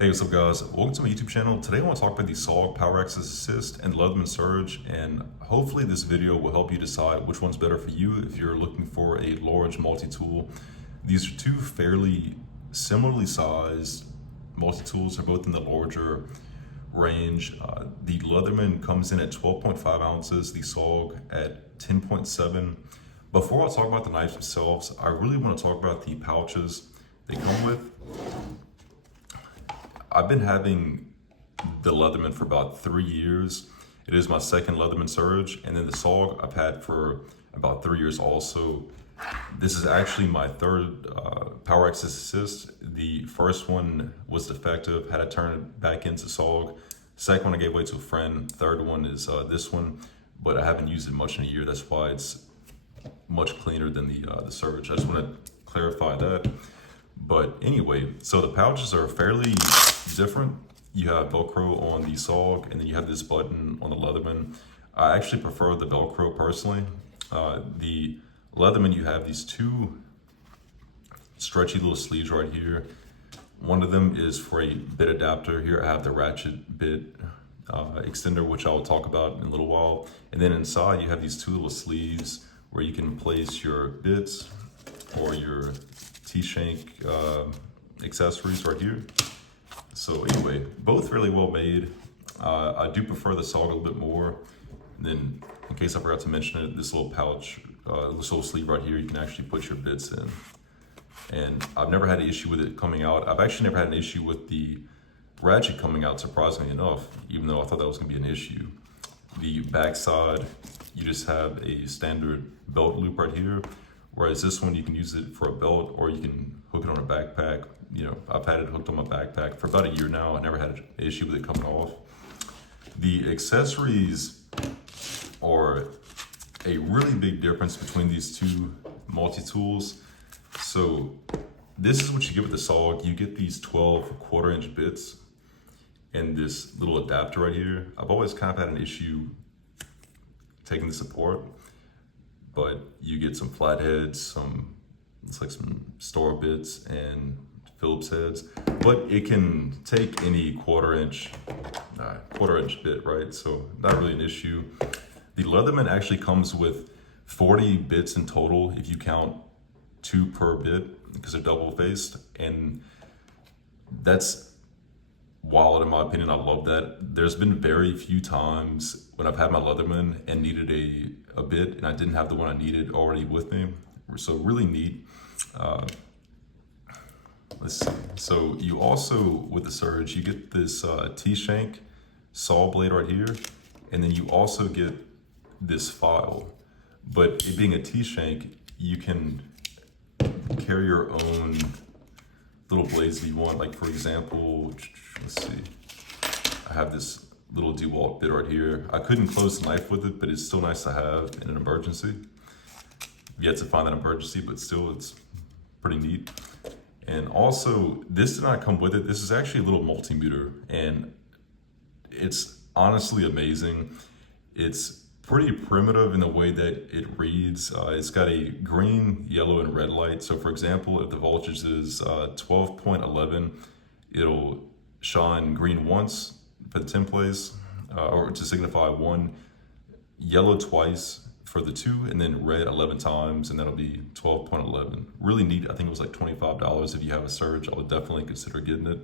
Hey, what's up guys? Welcome to my YouTube channel. Today I want to talk about the SOG PowerAccess Assist and Leatherman Surge, and hopefully this video will help you decide which one's better for you if you're looking for a large multi-tool. These are two fairly similarly sized multi-tools. They're both in the larger range. The Leatherman comes in at 12.5 ounces, the SOG at 10.7. Before I talk about the knives themselves, I really want to talk about the pouches they come with. I've been having the Leatherman for about 3 years. It is my second Leatherman Surge, and then the SOG I've had for about 3 years also. This is actually my third PowerAccess Assist. The first one was defective, had to turn it back into SOG. Second one I gave away to a friend. Third one is this one, but I haven't used it much in a year. That's why it's much cleaner than the Surge. I just want to clarify that. But anyway, so the pouches are fairly different. You have Velcro on the SOG, and then you have this button on the Leatherman. I actually prefer the Velcro personally. The Leatherman, you have these two stretchy little sleeves right here. One of them is for a bit adapter. Here I have the ratchet bit extender, which I will talk about in a little while. And then inside you have these two little sleeves where you can place your bits or your T-shank accessories right here. So anyway, both really well made. I do prefer the SOG a little bit more. And then, in case I forgot to mention it, this little pouch, this little sleeve right here, you can actually put your bits in. And I've never had an issue with it coming out. I've actually never had an issue with the ratchet coming out, surprisingly enough, even though I thought that was gonna be an issue. The back side, you just have a standard belt loop right here. Whereas this one, you can use it for a belt or you can hook it on a backpack. You know, I've had it hooked on my backpack for about a year now. I never had an issue with it coming off. The accessories are a really big difference between these two multi-tools. So this is what you get with the SOG. You get these 12 quarter-inch bits and this little adapter right here. I've always kind of had an issue taking this apart, but you get some flatheads, it's like some store bits and Phillips heads, but it can take any quarter-inch bit, right? So not really an issue. The Leatherman actually comes with 40 bits in total if you count 2 per bit because they're double-faced, and that's wild in my opinion. I love that. There's been very few times when I've had my Leatherman and needed a bit and I didn't have the one I needed already with me. So really neat. Let's see. So you also, with the Surge, you get this T-shank saw blade right here, and then you also get this file. But it being a T-shank, you can carry your own little blades if you want. Like for example, let's see, I have this little DeWalt bit right here. I couldn't close the knife with it, but it's still nice to have in an emergency. Yet to find that emergency, but still it's pretty neat. And also, this did not come with it. This is actually a little multimeter, and it's honestly amazing. It's pretty primitive in the way that it reads. It's got a green, yellow, and red light. So for example, if the voltage is 12.11, it'll shine green once for the 10 plays, or to signify 1, yellow twice for the 2, and then red 11 times, and that'll be 12.11. Really neat. I think it was like $25 if you have a Surge. I would definitely consider getting it.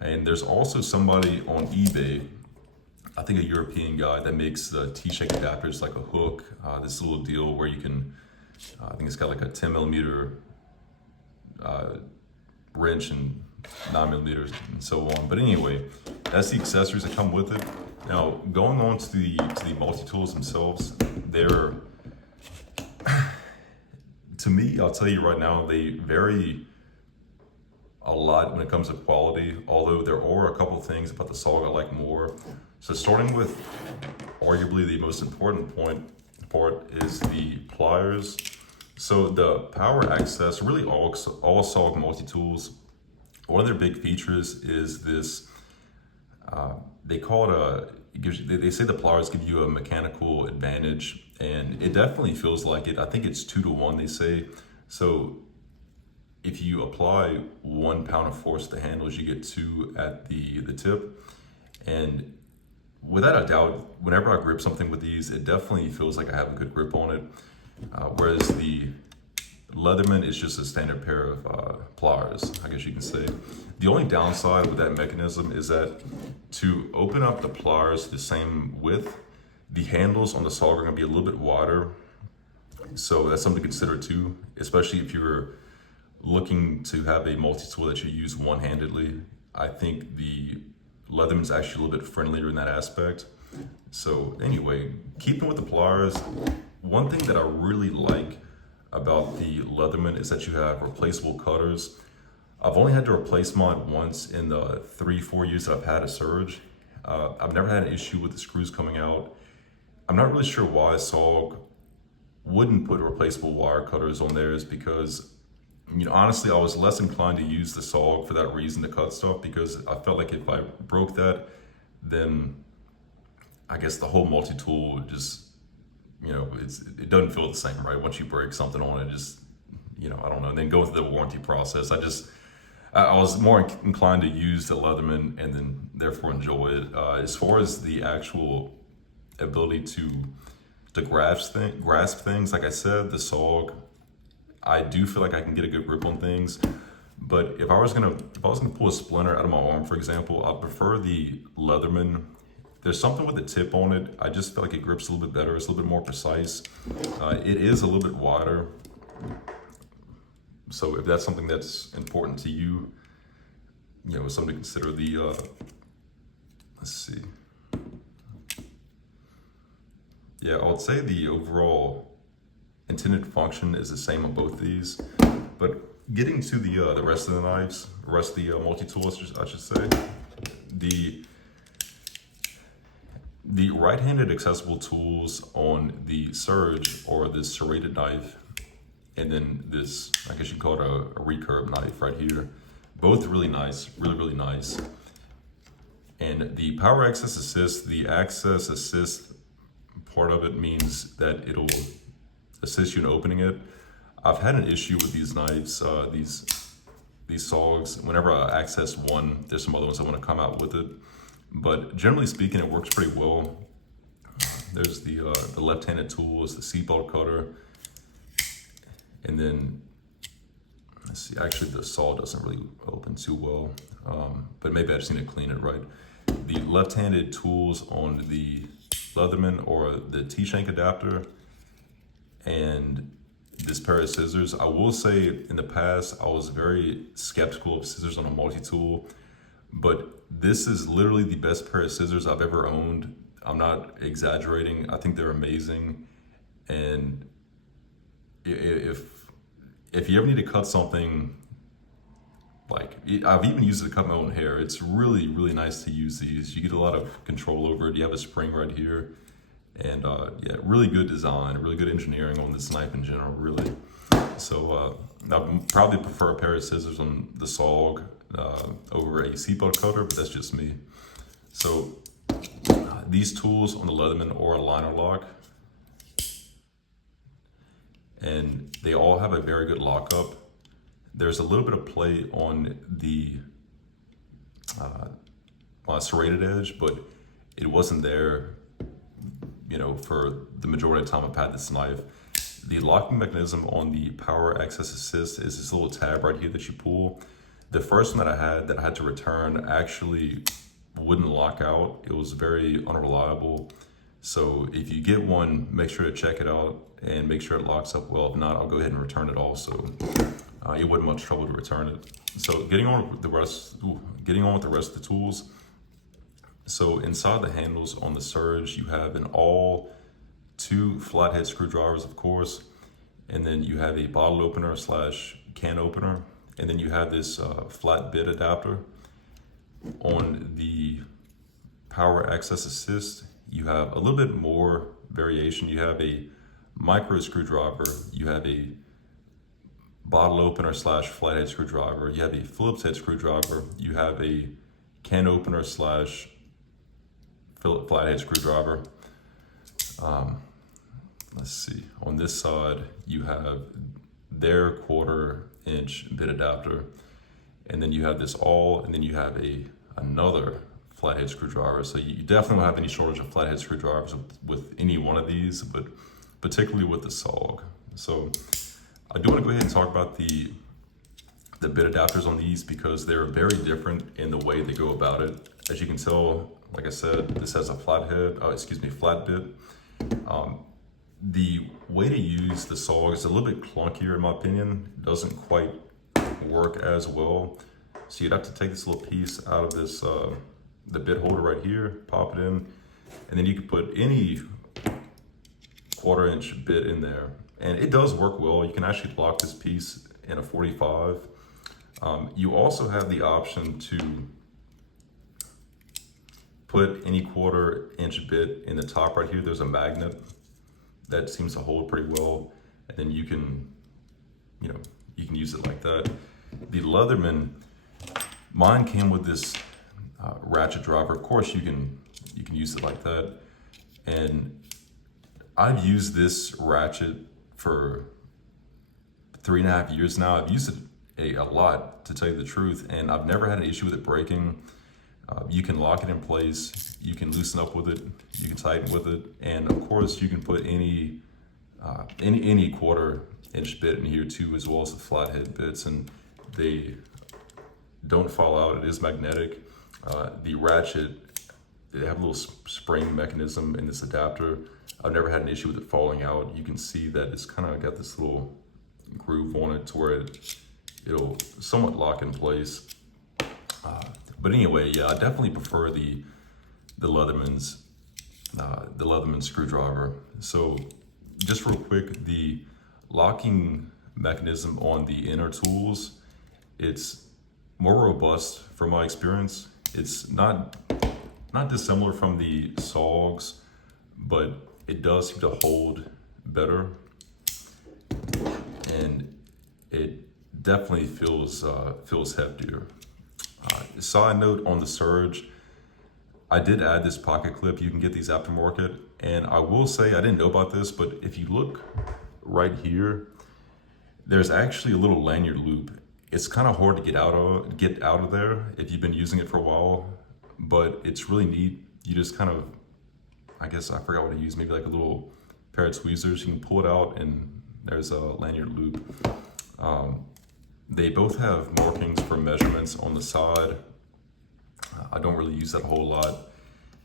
And there's also somebody on eBay, I think a European guy, that makes the T-shank adapters like a hook, this little deal where you can, I think it's got like a 10 millimeter wrench and 9 millimeters and so on. But anyway, that's the accessories that come with it. Now, going on to the multi-tools themselves, they're, to me, I'll tell you right now, they vary a lot when it comes to quality, although there are a couple things about the SOG I like more. So starting with arguably the most important part is the pliers. So the PowerAccess, really all SOG multi-tools, one of their big features is this, they call it they say the pliers give you a mechanical advantage, and it definitely feels like it. I think it's 2 to 1, they say. So if you apply 1 pound of force to the handles, you get 2 at the tip. And without a doubt, whenever I grip something with these, it definitely feels like I have a good grip on it. Whereas the Leatherman is just a standard pair of pliers, I guess you can say. The only downside with that mechanism is that to open up the pliers the same width, the handles on the SOG are gonna be a little bit wider. So that's something to consider too, especially if you're looking to have a multi-tool that you use one-handedly. I think the Leatherman's actually a little bit friendlier in that aspect. So anyway, keeping with the pliers, one thing that I really like about the Leatherman is that you have replaceable cutters. I've only had to replace mine once in the 3-4 years that I've had a Surge. I've never had an issue with the screws coming out. I'm not really sure why SOG wouldn't put replaceable wire cutters on theirs, because honestly, I was less inclined to use the SOG for that reason, to cut stuff, because I felt like if I broke that, then I guess the whole multi-tool just, it doesn't feel the same, right? Once you break something on it, just, I don't know, and then go through the warranty process. I was more inclined to use the Leatherman and then therefore enjoy it. As far as the actual ability to grasp things, like I said, the SOG, I do feel like I can get a good grip on things. But if I was gonna pull a splinter out of my arm, for example, I prefer the Leatherman. There's something with the tip on it. I just feel like it grips a little bit better. It's a little bit more precise. It is a little bit wider. So if that's something that's important to you, something to consider. The let's see. Yeah, I would say the overall intended function is the same on both these. But getting to the rest of the knives, the rest of the multi-tools, I should say, the right-handed accessible tools on the Surge, or this serrated knife, and then this, I guess you call it a recurve knife right here, both really nice, really nice. And the PowerAccess Assist, the Access Assist part of it means that it'll assist you in opening it. I've had an issue with these knives, these SOGs. Whenever I access one, there's some other ones that want to come out with it. But generally speaking, it works pretty well. There's the left-handed tools, the seatbelt cutter, and then let's see. Actually, the saw doesn't really open too well, but maybe I just need to clean it right. The left-handed tools on the Leatherman, or the T-shank adapter, and this pair of scissors. I will say, in the past, I was very skeptical of scissors on a multi-tool, but this is literally the best pair of scissors I've ever owned. I'm not exaggerating. I think they're amazing. And if you ever need to cut something, like, I've even used it to cut my own hair. It's really nice to use these. You get a lot of control over it. You have a spring right here. And yeah, really good design, really good engineering on this knife in general, really. So I probably prefer a pair of scissors on the SOG over a seatbelt cutter, but that's just me. So these tools on the Leatherman or a liner lock, and they all have a very good lockup. There's a little bit of play on the serrated edge, but it wasn't there, for the majority of the time I've had this knife. The locking mechanism on the PowerAccess Assist is this little tab right here that you pull. The first one that I had to return actually wouldn't lock out. It was very unreliable. So if you get one, make sure to check it out and make sure it locks up well. If not, I'll go ahead and return it also. It wasn't much trouble to return it. So getting on with the rest of the tools. So inside the handles on the Surge, you have all 2 flathead screwdrivers, of course, and then you have a bottle opener / can opener, and then you have this flat bit adapter. On the PowerAccess Assist, you have a little bit more variation. You have a micro screwdriver, you have a bottle opener / flathead screwdriver, you have a Phillips head screwdriver, you have a can opener / flathead screwdriver. Let's see, on this side you have their 1/4 inch bit adapter. And then you have this and then you have another flathead screwdriver. So you definitely don't have any shortage of flathead screwdrivers with any one of these, but particularly with the SOG. So I do want to go ahead and talk about the bit adapters on these because they're very different in the way they go about it. As you can tell, like I said, this has a flat bit. The way to use the SOG is a little bit clunkier in my opinion. It doesn't quite work as well. So you'd have to take this little piece out of this, the bit holder right here, pop it in, and then you could put any 1/4 inch bit in there. And it does work well. You can actually lock this piece in a 45. You also have the option to put any 1/4 inch bit in the top right here. There's a magnet that seems to hold pretty well. And then you can use it like that. The Leatherman, mine came with this ratchet driver. Of course, you can use it like that. And I've used this ratchet for 3.5 years now. I've used it a lot, to tell you the truth, and I've never had an issue with it breaking. You can lock it in place, you can loosen up with it, you can tighten with it, and of course you can put any 1/4 inch bit in here too, as well as the flathead bits, and they don't fall out. It is magnetic. The ratchet, they have a little spring mechanism in this adapter. I've never had an issue with it falling out. You can see that it's kind of got this little groove on it to where it'll somewhat lock in place. But anyway, yeah, I definitely prefer the Leatherman screwdriver. So just real quick, the locking mechanism on the inner tools, it's more robust from my experience. It's not dissimilar from the SOGs, but it does seem to hold better, and it definitely feels heftier. Side note on the Surge, I did add this pocket clip. You can get these aftermarket, and I will say I didn't know about this, but if you look right here, there's actually a little lanyard loop. It's kind of hard to get out of there if you've been using it for a while, but it's really neat. You just kind of, I guess I forgot what I used, maybe like a little pair of tweezers. You can pull it out and there's a lanyard loop. They both have markings for measurements on the side. I don't really use that a whole lot.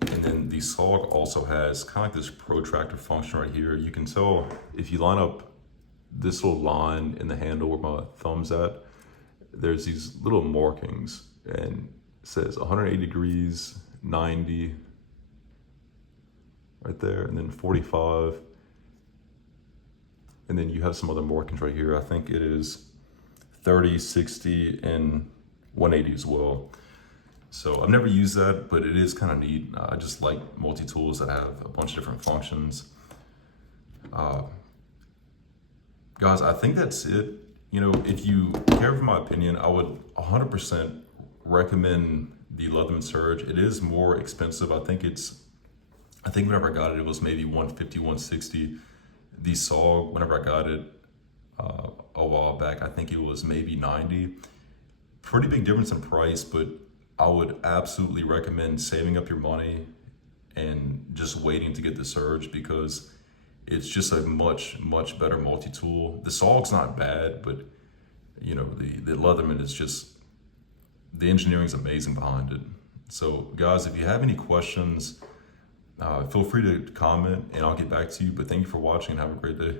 And then the SOG also has kind of like this protractor function right here. You can tell if you line up this little line in the handle where my thumb's at, there's these little markings, and it says 180 degrees, 90, right there, and then 45. And then you have some other markings right here. I think it is 30, 60, and 180 as well. So I've never used that, but it is kind of neat. I just like multi-tools that have a bunch of different functions. Guys, I think that's it. You know, if you care for my opinion, I would 100% recommend the Leatherman Surge. It is more expensive. I think whenever I got it, it was maybe 150, 160. The SOG, whenever I got it a while back, I think it was maybe 90. Pretty big difference in price, but I would absolutely recommend saving up your money and just waiting to get the Surge, because it's just a much better multi-tool. The SOG's not bad, but you know, the Leatherman is just, the engineering is amazing behind it. So guys, if you have any questions, feel free to comment and I'll get back to you. But thank you for watching and have a great day.